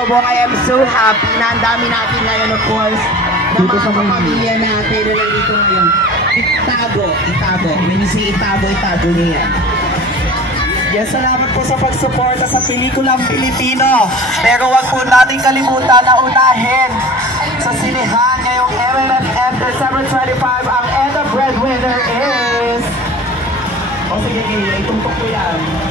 pasalubong. I am so happy na ang dami natin ngayon, of course, na mga kapamilya natin na nandito ngayon. Itago. When you say itago niyo yan. Yes, salamat po sa pagsuporta sa pelikulang Pilipino. Pero wag po natin kalimutan na unahin sa sinehan ngayong MMFF December 25. Ang end of breadwinner is... O sige, itumpok ko yan.